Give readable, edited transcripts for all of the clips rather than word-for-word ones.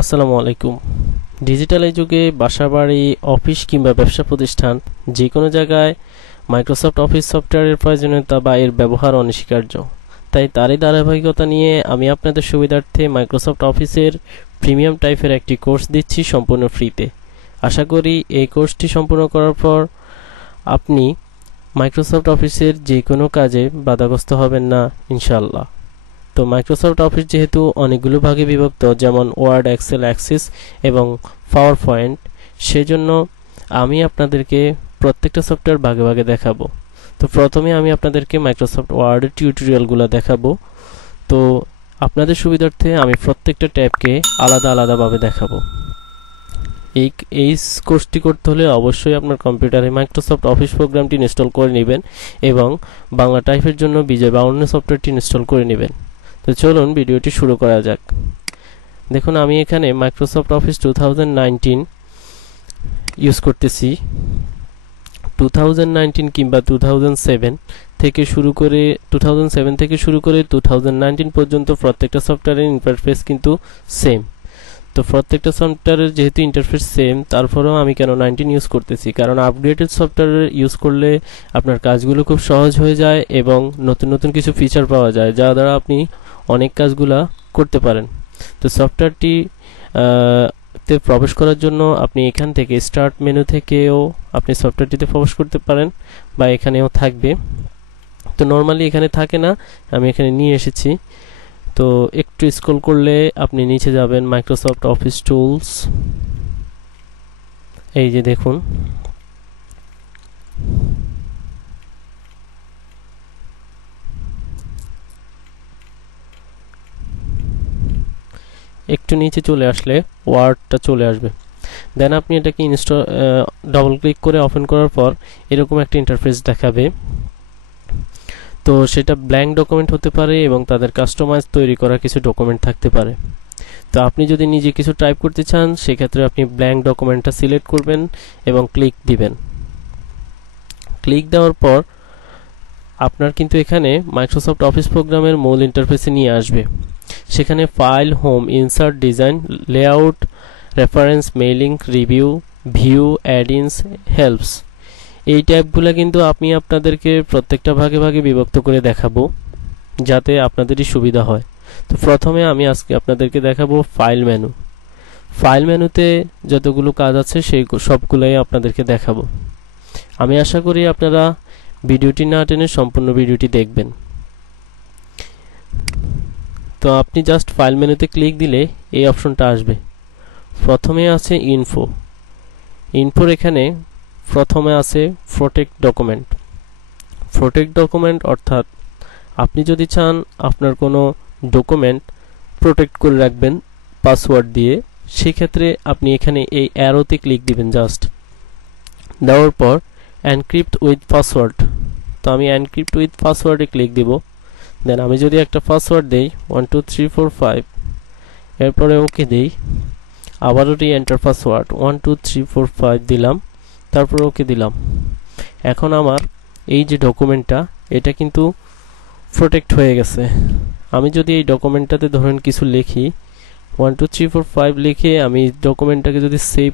আসসালামু আলাইকুম। ডিজিটাল এই যুগে বাসাবাড়ি, অফিস কিংবা ব্যবসা প্রতিষ্ঠান যে কোনো জায়গায় মাইক্রোসফট অফিস সফটওয়্যারের প্রয়োজনীয়তা বা এর ব্যবহার অনস্বীকার্য। তাই তারই ধারাবাহিকতা নিয়ে আমি আপনাদের সুবিধার্থে মাইক্রোসফট অফিসের প্রিমিয়াম টাইপের একটি কোর্স দিচ্ছি সম্পূর্ণ ফ্রিতে। আশা করি এই কোর্সটি সম্পূর্ণ করার পর আপনি মাইক্রোসফট অফিসের যে কোনো কাজে বাধাগ্রস্ত হবেন না ইনশাআল্লাহ। তো মাইক্রোসফট অফিস যেহেতু অনেকগুলো ভাগে বিভক্ত, যেমন ওয়ার্ড, এক্সেল, অ্যাক্সেস এবং পাওয়ার পয়েন্ট, সেজন্য আমি আপনাদেরকে প্রত্যেকটা সফটওয়্যার ভাগে ভাগে দেখাবো। তো প্রথমে আমি আপনাদেরকে মাইক্রোসফট ওয়ার্ডের টিউটোরিয়ালগুলো দেখাবো। তো আপনাদের সুবিধার্থে আমি প্রত্যেকটা ট্যাবকে আলাদা আলাদাভাবে দেখাবো। এই কোর্সটি করতে হলে অবশ্যই আপনার কম্পিউটারে মাইক্রোসফট অফিস প্রোগ্রামটি ইনস্টল করে নেবেন এবং বাংলা টাইপের জন্য বিজয় 52 সফটওয়্যারটি ইনস্টল করে নেবেন। তো চলুন ভিডিওটি শুরু করা যাক। দেখুন, আমি এখানে মাইক্রোসফট অফিস 2019 ইউজ করতেছি। 2019 কিংবা 2007 থেকে শুরু করে 2019 পর্যন্ত প্রত্যেকটা সফটওয়্যারের ইন্টারফেস কিন্তু সেম। তো প্রত্যেকটা সফটওয়্যারের যেহেতু ইন্টারফেস সেম, তারপরেও আমি কেন 19 ইউজ করতেছি, কারণ আপগ্রেডেড সফটওয়্যার ইউজ করলে আপনার কাজগুলো খুব সহজ হয়ে যায় এবং নতুন নতুন কিছু ফিচার পাওয়া যায়, যা দ্বারা আপনি অনেক কাজগুলা করতে পারেন। তো সফটওয়্যারটি তে প্রবেশ করার জন্য আপনি এখান থেকে স্টার্ট মেনু থেকেও আপনি সফটওয়্যারটিতে প্রবেশ করতে পারেন, বা এখানেও থাকবে। তো নর্মালি এখানে থাকে না, আমি এখানে নিয়ে এসেছি। তো একটু স্ক্রল করলে আপনি নিচে যাবেন মাইক্রোসফট অফিস টুলস। এই যে দেখুন, একটু নিচে চলে আসলে ওয়ার্ডটা চলে আসবে। দেন আপনি এটাকে ডবল ক্লিক করে ওপেন করার পর এরকম একটা ইন্টারফেস দেখাবে। তো সেটা ব্ল্যাঙ্ক ডকুমেন্ট হতে পারে এবং তাদের কাস্টমাইজ তৈরি করা কিছু ডকুমেন্ট থাকতে পারে। তো আপনি যদি নিজে কিছু টাইপ করতে চান, সেক্ষেত্রে আপনি ব্ল্যাঙ্ক ডকুমেন্টটা সিলেক্ট করবেন এবং ক্লিক দিবেন। ক্লিক দেওয়ার পর আপনার কিন্তু এখানে মাইক্রোসফট অফিস প্রোগ্রামের মূল ইন্টারফেসে নিয়ে আসবে। সেখানে file, home, insert, design, layout, reference, mailing, review, view, add-ins, helps, এই ট্যাবগুলো কিন্তু আমি আপনাদেরকে প্রত্যেকটা ভাগে ভাগে বিভক্ত করে দেখাবো, যাতে আপনাদেরই সুবিধা হয়। তো প্রথমে আমি আজকে আপনাদেরকে দেখাবো ফাইল মেনু। ফাইল মেনুতে যতগুলো কাজ আছে সেই সবগুলোই আপনাদেরকে দেখাবো। আমি আশা করি আপনারা ভিডিওটি না টেনে সম্পূর্ণ ভিডিওটি দেখবেন। তো আপনি জাস্ট ফাইল মেনুতে ক্লিক দিলে এই অপশনটা আসবে। প্রথমে আছে ইনফো। ইনফোর এখানে প্রথমে আছে প্রোটেক্ট ডকুমেন্ট। প্রোটেক্ট ডকুমেন্ট অর্থাৎ আপনি যদি চান আপনার কোনো ডকুমেন্ট প্রোটেক্ট করে রাখবেন পাসওয়ার্ড দিয়ে, সেক্ষেত্রে আপনি এখানে এই অ্যারোতে ক্লিক দিবেন। জাস্ট দেওয়ার পর এনক্রিপ্ট উইথ পাসওয়ার্ড। তো আমি এনক্রিপ্ট উইথ পাসওয়ার্ডে ক্লিক দিব। দেন আমি যদি একটা পাসওয়ার্ড দেই 12345, এরপরে ওকে দেই, আবারও এন্টার পাসওয়ার্ড 12345 দিলাম, তারপর ওকে দিলাম। এখন আমার এই যে ডকুমেন্টটা, এটা কিন্তু প্রোটেক্ট হয়ে গেছে। আমি যদি এই ডকুমেন্টটাতে ধরেন কিছু লিখি, 12345 লিখে আমি ডকুমেন্টটাকে যদি সেভ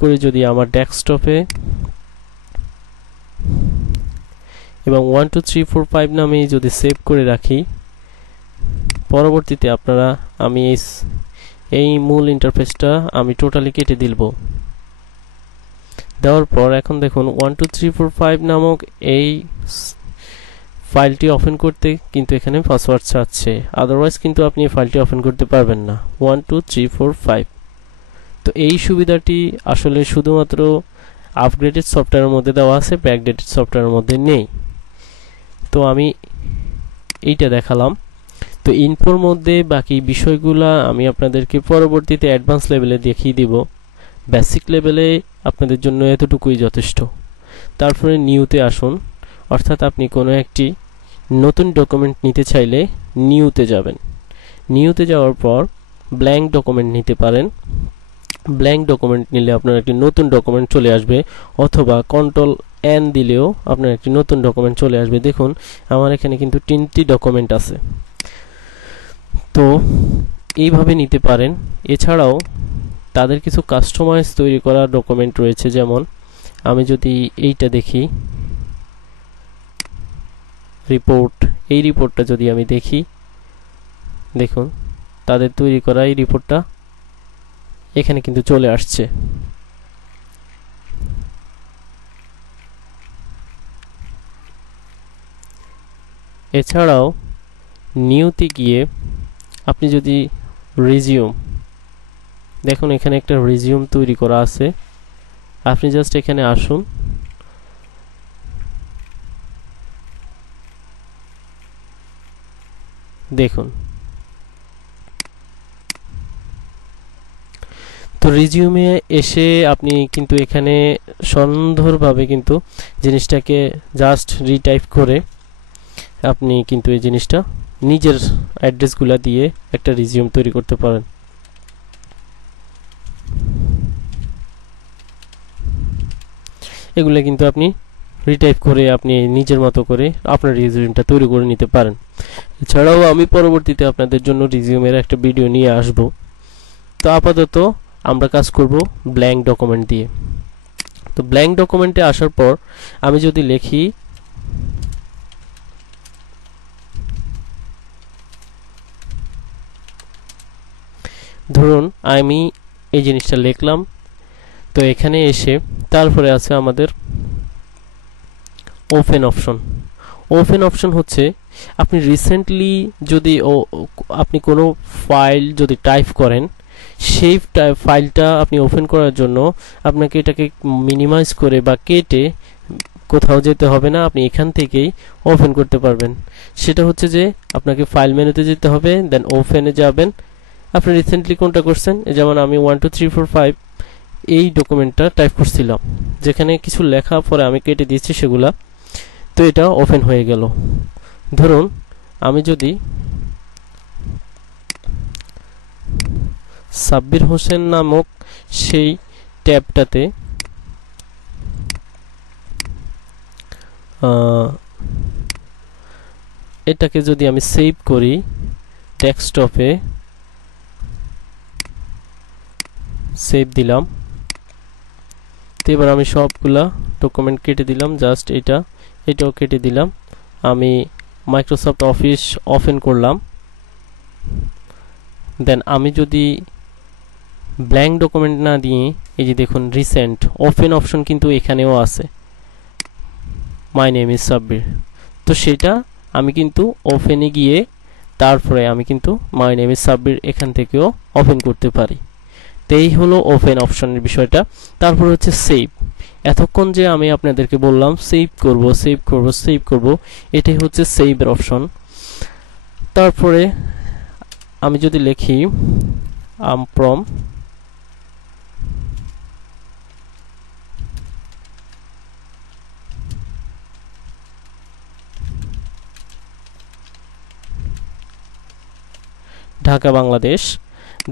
করি যদি আমার ডেস্কটপে এবং 12345 নামে যদি সেভ করে রাখি, পরবর্তীতে আমি এই মূল ইন্টারফেসটা আমি টোটালি কেটে দিব। দেওয়ার পর এখন দেখুন 12345 নামক এই ফাইলটি ওপেন করতে কিন্তু এখানে পাসওয়ার্ড চাচ্ছে, আদারওয়াইজ কিন্তু আপনি এই ফাইলটি ওপেন করতে পারবেন না 12345। তো এই সুবিধাটি আসলে শুধুমাত্র আপগ্রেডেড সফটওয়্যারের মধ্যে দেওয়া আছে, ব্যাকডেটেড সফটওয়্যারের মধ্যে নেই। তো আমি এইটা দেখালাম। তো ইনফোর মধ্যে বাকি বিষয়গুলা আমি আপনাদেরকে পরবর্তীতে অ্যাডভান্স লেভেলে দেখিয়ে দিব। বেসিক লেভেলে আপনাদের জন্য এতটুকুই যথেষ্ট। তারপরে নিউতে আসুন, অর্থাৎ আপনি কোনো একটি নতুন ডকুমেন্ট নিতে চাইলে নিউতে যাবেন। নিউতে যাওয়ার পর ব্ল্যাঙ্ক ডকুমেন্ট নিতে পারেন। ব্ল্যাঙ্ক ডকুমেন্ট নিলে আপনার একটি নতুন ডকুমেন্ট চলে আসবে, অথবা কন্ট্রোল এন দিলেও আপনার একটি নতুন ডকুমেন্ট চলে আসবে। দেখুন আমার এখানে কিন্তু 3টি ডকুমেন্ট আছে। তো এইভাবে নিতে পারেন। এছাড়াও তাদের কিছু কাস্টমাইজ তৈরি করা ডকুমেন্ট রয়েছে, যেমন আমি যদি এইটা দেখি রিপোর্ট, এই রিপোর্টটা যদি আমি দেখি, দেখুন তাদের তৈরি করা এই রিপোর্টটা এখানে কিন্তু চলে আসছে। এছাড়াও নিউতে গিয়ে আপনি যদি রিজিউম, দেখুন এখানে একটা রিজিউম তৈরি করা আছে। আপনি জাস্ট এখানে আসুন, দেখুন তো রিজিউমে এসে আপনি কিন্তু এখানে সুন্দরভাবে কিন্তু জিনিসটাকে জাস্ট রিটাইপ করে আপনি কিন্তু এই জিনিসটা নিজের অ্যাড্রেসগুলো দিয়ে একটা রিজিউম তৈরি করতে পারেন। এগুলো কিন্তু আপনি রিটাইপ করে আপনি নিজের মতো করে আপনার রিজিউমটা তৈরি করে নিতে পারেন। এছাড়াও আমি পরবর্তীতে আপনাদের জন্য রিজিউমের একটা ভিডিও নিয়ে আসব। তো আপাতত আমরা কাজ করব ব্ল্যাঙ্ক ডকুমেন্ট দিয়ে। তো ব্ল্যাঙ্ক ডকুমেন্টে আসার পর আমি যদি লিখি ধরুন আমি এই জিনিসটা লিখলাম, তো এখানে এসে তারপরে আছে আমাদের ওপেন অপশন। ওপেন অপশন হচ্ছে আপনি রিসেন্টলি যদি আপনি কোনো ফাইল যদি টাইপ করেন, সেই ফাইলটা আপনি ওপেন করার জন্য আপনাকে এটাকে মিনিমাইজ করে বা কেটে কোথাও যেতে হবে না, আপনি এখান থেকেই ওপেন করতে পারবেন। সেটা হচ্ছে যে আপনাকে ফাইল মেনুতে যেতে হবে, দেন ওপেনে যাবেন। আপনি রিসেন্টলি কোনটা করছেন, যেমন আমি 1 2 3 4 5 এই ডকুমেন্টটা টাইপ করছিলাম, যেখানে কিছু লেখা পরে আমি কেটে দিয়েছি সেগুলা। তো এটা ওপেন হয়ে গেল। ধরুন আমি যদি সাব্বির হোসেন নামক সেই ট্যাবটাতে এটাকে যদি আমি সেভ করি ডেস্কটপে, সেভ দিলাম। তো এবার আমি সবগুলা ডকুমেন্ট কেটে দিলাম, জাস্ট এটাও কেটে দিলাম। আমি মাইক্রোসফট অফিস ওপেন করলাম। দেন আমি যদি ব্ল্যাঙ্ক ডকুমেন্ট না দিয়ে এই যে দেখুন রিসেন্ট ওপেন অপশন কিন্তু এখানেও আছে, মাই নেম ইজ সাব্বির। তো সেটা আমি কিন্তু ওপেনে গিয়ে তারপরে আমি কিন্তু মাই নেম ইজ সাব্বির এখান থেকেও ওপেন করতে পারি। তো এই হলো ওপেন অপশনের বিষয়টা। তারপর হচ্ছে সেভ। এতক্ষণ যে আমি আপনাদেরকে বললাম সেভ করব সেভ করব সেভ করব, এটাই হচ্ছে সেভের অপশন। তারপরে আমি যদি লিখি ফ্রম ঢাকা বাংলাদেশ,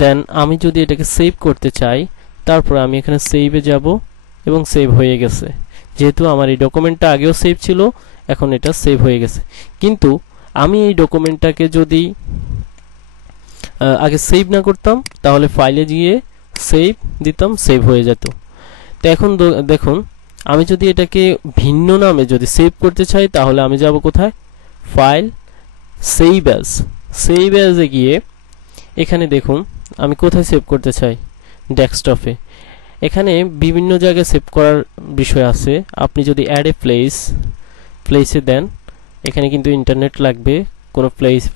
দেন আমি যদি এটাকে সেভ করতে চাই, তারপর আমি এখানে সেভে যাব এবং সেভ হয়ে গেছে। যেহেতু আমার এই ডকুমেন্টটা আগেও সেভ ছিল, এখন এটা সেভ হয়ে গেছে। কিন্তু আমি এই ডকুমেন্টটাকে যদি আগে সেভ না করতাম, তাহলে ফাইলে গিয়ে সেভ দিতাম, সেভ হয়ে যেত। তো এখন দেখুন আমি যদি এটাকে ভিন্ন নামে যদি সেভ করতে চাই, তাহলে আমি যাব কোথায়, ফাইল, সেভ অ্যাজ। সেভ অ্যাজে গিয়ে এখানে দেখুন আমি কোথায় সেভ করতে চাই, ডেস্কটপে। এখানে বিভিন্ন জায়গায় সেভ করার বিষয় আছে। আপনি যদি অ্যাড এ প্লেসে দেন, এখানে কিন্তু ইন্টারনেট লাগবে কোনো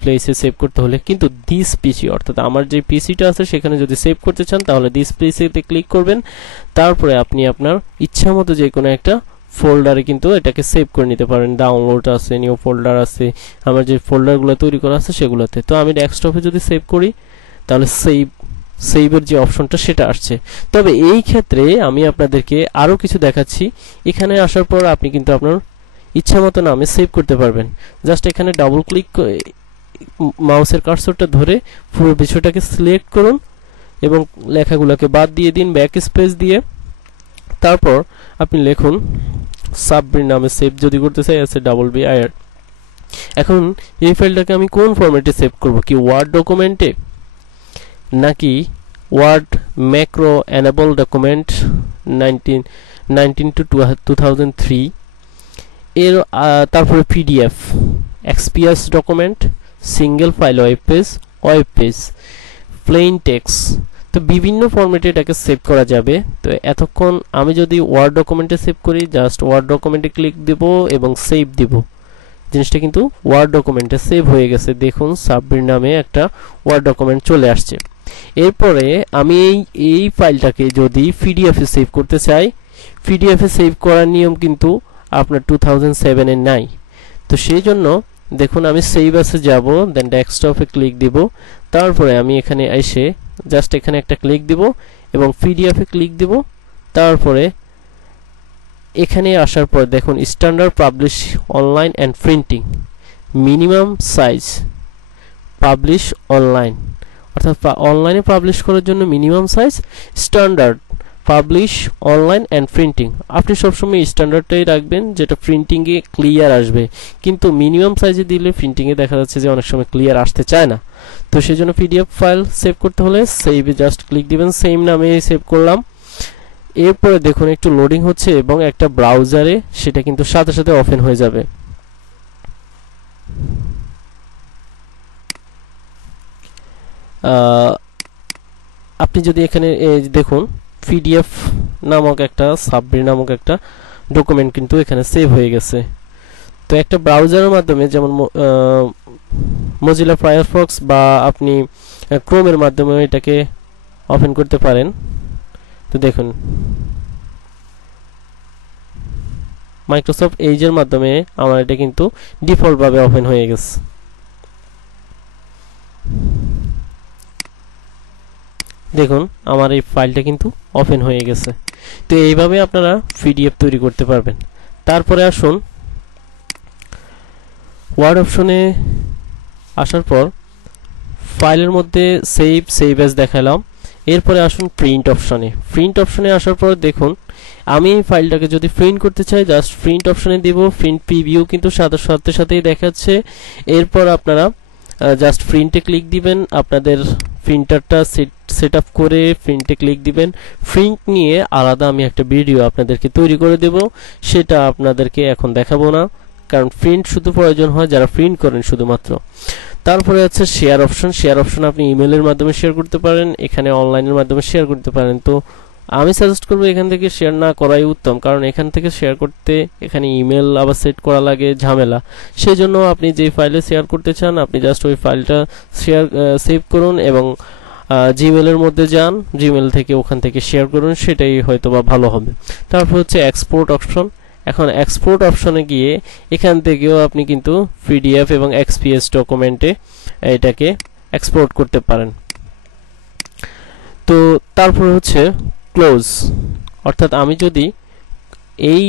প্লেসে সেভ করতে হলে। কিন্তু দিস পিসি, অর্থাৎ আমার যে পিসিটা আছে সেখানে যদি সেভ করতে চান, তাহলে দিস পিসিতে ক্লিক করবেন। তারপরে আপনি আপনার ইচ্ছা মতো যে কোনো একটা ফোল্ডারে কিন্তু এটাকে সেভ করে নিতে পারেন। ডাউনলোড আছে, নিউ ফোল্ডার আছে, আমার যে ফোল্ডারগুলো তৈরি করা আছে সেগুলোতে। তো আমি ডেস্কটপে যদি সেভ করি, তাহলে সেভের যে অপশনটা সেটা আসছে। তবে এই ক্ষেত্রে আমি আপনাদেরকে আরও কিছু দেখাচ্ছি। এখানে আসার পর আপনি কিন্তু আপনার ইচ্ছা মতো নামে সেভ করতে পারবেন। জাস্ট এখানে ডাবল ক্লিক করে মাউসের কার্সরটা ধরে পুরো বিষয়টাকে সিলেক্ট করুন এবং লেখাগুলোকে বাদ দিয়ে দিন ব্যাক স্পেস দিয়ে। তারপর আপনি লিখুন সাব্বির নামে সেভ যদি করতে চাই, আছে ডাবল বি আই আর। এখন এই ফাইলটাকে আমি কোন ফরম্যাটে সেভ করব, কি ওয়ার্ড ডকুমেন্টে? নাকি Word macro enable document 19 to 2003 এর তারপরে PDF XPS document single file web page plain text তো বিভিন্ন ফরম্যাটে এটাকে সেভ করা যাবে তো এতক্ষণ আমি যদি ওয়ার্ড ডকুমেন্টে সেভ করি জাস্ট ওয়ার্ড ডকুমেন্টে ক্লিক দেব এবং সেভ দেব জিনিসটা কিন্তু ওয়ার্ড ডকুমেন্টে সেভ হয়ে গেছে দেখুন সাবহির নামে একটা ওয়ার্ড ডকুমেন্ট চলে আসছে এরপরে আমি এই ফাইলটাকে যদি পিডিএফ এ সেভ করতে চাই পিডিএফ এ সেভ করার নিয়ম কিন্তু আপনার 2007 এর নাই তো সেই জন্য দেখুন আমি সেভ আসে যাব দেন ডেস্কটপে ক্লিক দিব তারপরে আমি এখানে এসে জাস্ট এখানে একটা ক্লিক দিব এবং পিডিএফ এ ক্লিক দিব তারপরে এখানে আসার পর দেখুন standard publish online and printing minimum size publish online অর্থাৎ অনলাইনে পাবলিশ করার জন্য minimum size standard publish online and printing আপনি সবসময় স্ট্যান্ডার্ডটাই রাখবেন যেটা প্রিন্টিং এ ক্লিয়ার আসবে কিন্তু মিনিমাম সাইজে দিলে প্রিন্টিং এ দেখা যাচ্ছে যে অনেক সময় ক্লিয়ার আসতে চায় না তো সেজন্য পিডিএফ ফাইল সেভ করতে হলে সেভ এ জাস্ট ক্লিক দিবেন সেম নামে সেভ করলাম এরপরে দেখুন একটু লোডিং হচ্ছে এবং একটা ব্রাউজারে সেটা কিন্তু সাথে সাথে ওপেন হয়ে যাবে আপনি যদি এখানে দেখুন পিডিএফ নামক একটা সাবহি নামক একটা ডকুমেন্ট কিন্তু এখানে সেভ হয়ে গেছে তো একটা ব্রাউজারের মাধ্যমে যেমন মজিলা ফায়ারফক্স বা আপনি ক্রোমের মাধ্যমে এটাকে ওপেন করতে পারেন তো দেখুন মাইক্রোসফট এজের মাধ্যমে আমার এটা কিন্তু ডিফল্ট ভাবে ওপেন হয়ে গেছে দেখুন আমার এই ফাইলটা কিন্তু ওপেন হয়ে গেছে তো এইভাবে আপনারা পিডিএফ তৈরি করতে পারবেন তারপরে আসুন ওয়ার্ড অপশনে আসার পর ফাইলের মধ্যে সেভ অ্যাজ দেখালাম এরপরে আসুন প্রিন্ট অপশনে আসার পর দেখুন আমি এই ফাইলটাকে যদি প্রিন্ট করতে চাই জাস্ট প্রিন্ট অপশনে দেব প্রিন্ট প্রিভিউ কিন্তু সাথে সাথেই দেখাচ্ছে এরপর আপনারা জাস্ট প্রিন্টে ক্লিক দিবেন আপনাদের প্রিন্টারটা সেটআপ করে প্রিন্টে ক্লিক দিবেন প্রিন্ট নিয়ে আলাদা আমি একটা ভিডিও আপনাদেরকে তৈরি করে দেব সেটা আপনাদেরকে এখন দেখাবো না কারণ প্রিন্ট শুধু প্রয়োজন হয় যারা প্রিন্ট করেন শুধুমাত্র তারপরে আছে শেয়ার অপশন আপনি ইমেলের মাধ্যমে শেয়ার করতে পারেন এখানে অনলাইনের মাধ্যমে শেয়ার করতে পারেন তো আমি সাজেস্ট করব এখান থেকে শেয়ার না করাই উত্তম কারণ এখান থেকে শেয়ার করতে এখানে ইমেল আবার সেট করা লাগে ঝামেলা সেজন্য আপনি যে ফাইলে শেয়ার করতে চান আপনি জাস্ট ওই ফাইলটা সেভ করুন এবং জিমেলের মধ্যে যান জিমেল থেকে ওখান থেকে শেয়ার করুন সেটাই হয়তোবা ভালো হবে তারপর হচ্ছে এক্সপোর্ট অপশন এখন এক্সপোর্ট অপশনে গিয়ে এখান থেকেও আপনি কিন্তু পিডিএফ এবং এক্সপিএস ডকুমেন্টে এটাকে এক্সপোর্ট করতে পারেন তো তারপর হচ্ছে ক্লোজ অর্থাৎ আমি যদি এই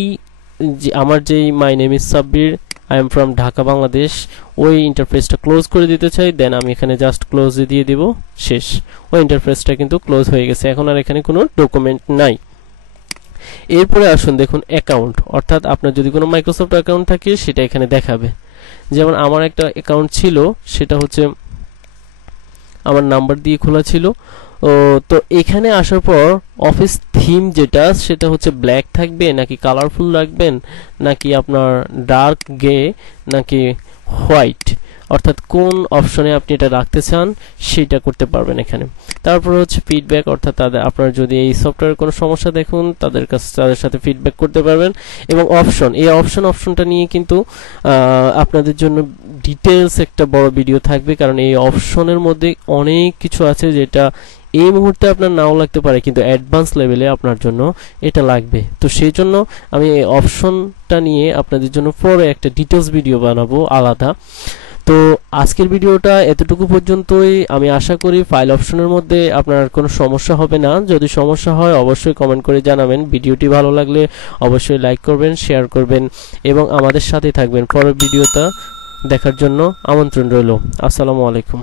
আমার যেই my name is Sabbir I am from Dhaka Bangladesh ওই ইন্টারফেসটা ক্লোজ করে দিতে চাই দেন আমি এখানে জাস্ট ক্লোজ দিয়ে দিব শেষ ওই ইন্টারফেসটা কিন্তু ক্লোজ হয়ে গেছে এখন আর এখানে কোনো ডকুমেন্ট নাই এরপরে আসুন দেখুন অ্যাকাউন্ট অর্থাৎ আপনার যদি কোনো মাইক্রোসফট অ্যাকাউন্ট থাকে সেটা এখানে দেখাবে যেমন আমার একটা অ্যাকাউন্ট ছিল সেটা হচ্ছে আমার নাম্বার দিয়ে খোলা ছিল তো এখানে আসার পর অফিস থিম যেটা সেটা হচ্ছে ব্ল্যাক থাকবে নাকি কালারফুল রাখবেন নাকি আপনার ডার্ক গ্রে নাকি হোয়াইট অর্থাৎ কোন অপশনে আপনি এটা রাখতে চান সেটা করতে পারবেন এখানে তারপর হচ্ছে ফিডব্যাক অর্থাৎ আপনারা যদি এই সফটওয়্যারের কোনো সমস্যা দেখুন তাদের সাথে ফিডব্যাক করতে পারবেন এবং এই অপশনটা নিয়ে কিন্তু আপনাদের জন্য ডিটেইলস একটা বড় ভিডিও থাকবে কারণ এই অপশনের মধ্যে অনেক কিছু আছে যেটা এই মুহূর্তে আপনার নাও লাগতে পারে কিন্তু অ্যাডভান্স লেভেলে আপনার জন্য এটা লাগবে তো সেই জন্য আমি এই অপশনটা নিয়ে আপনাদের জন্য পরে একটা ডিটেইলস ভিডিও বানাবো আলাদা তো আজকের ভিডিওটা এতটুকু পর্যন্তই আমি আশা করি ফাইল অপশনের মধ্যে আপনার কোনো সমস্যা হবে না যদি সমস্যা হয় অবশ্যই কমেন্ট করে জানাবেন ভিডিওটি ভালো লাগলে অবশ্যই লাইক করবেন শেয়ার করবেন এবং আমাদের সাথে থাকবেন পরের ভিডিওটা দেখার জন্য আমন্ত্রণ রইল আসসালামু আলাইকুম